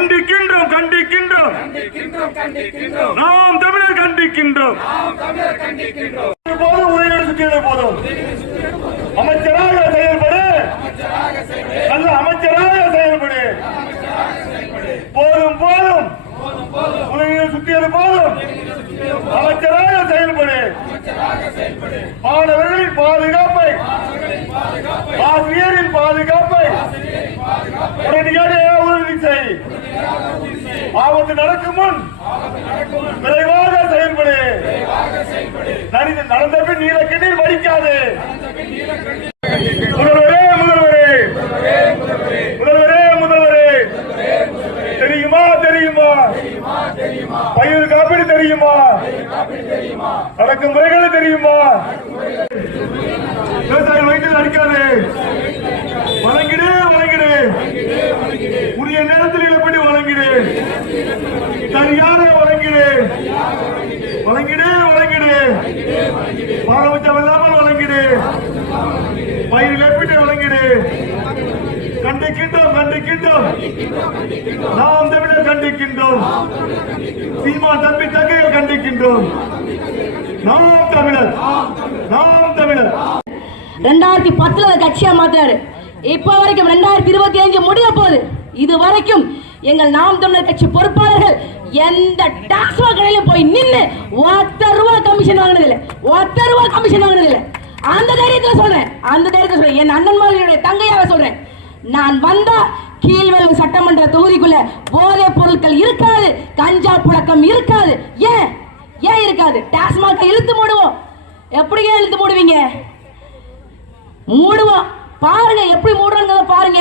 கண்டிக்கின்றோம் நாம் தமிழர் கண்டிக்கின்றோம். போதும் உயிரை சுற்றியது போதும். அமைச்சராக செயல்படு, நல்ல அமைச்சராக செயல்படு. போதும் போதும் உயிரை சுற்றியது போதும். அமைச்சராக செயல்படு. மாணவர்களின் பாதுகாப்பை, ஆசிரியரின் பாதுகாப்பை உடனடியாக உறுதி செய். ஆபத்து நடக்கும் முன் விரைவாக செயல்படு. நடந்த பின் நீலக்கண்ணீர் வடிக்காது. முதல்வரே முதல்வரே முதல்வரே முதல்வரே தெரியுமா தெரியுமா பயிர் காப்பீடு தெரியுமா? நடக்கும் முறைகள் தெரியுமா? விவசாய வயிற்றில் அடிக்காது. வழங்கிடு வழங்கிடு. உரிய நேரத்தில் இழப்பீடு வழங்கிடு. சரியாக வழங்கிடு. வழங்கிடு வழங்கிடு. பாரபட்சம் இல்லாமல் வழங்கிடு. பயிர் இழப்பீட்டை வழங்கிடு. கண்டிக்கின்றோம் கண்டிக்கின்றோம். நாம் தமிழர் கண்டிக்கின்றோம். சீமா தம்பி தங்கையை கண்டிக்கின்றோம். நாம் தமிழர் நாம் தமிழர். 2010 கட்சியா மாத்தாரு. இப்ப வரைக்கும் 2025 முடிய போகுது. இது வரைக்கும் எங்கள் நாம் தமிழர் கட்சி பொறுப்பாளர்கள் எந்த டாக்ஸ் கடையிலும் போய் நின்று ₹1 கமிஷன் வாங்கினதில்லை. ₹1 கமிஷன் வாங்கினதில்லை. அந்த தைரியத்தில் சொல்றேன். என் அண்ணன்மார்களுடைய தங்கையாக சொல்றேன். நான் வந்தா கீழ்வெளவு சட்டமன்ற தொகுதிக்குள்ள போதைப் பொருட்கள் இருக்காது, கஞ்சா புழக்கம் இருக்காது. ஏன் இருக்காது? டாஸ்மாக இழுத்து மூடுவோம். எப்படிங்க இழுத்து மூடுவீங்க? மூடுவோம். பாருங்க எப்படி மூடுறோம் பாருங்க.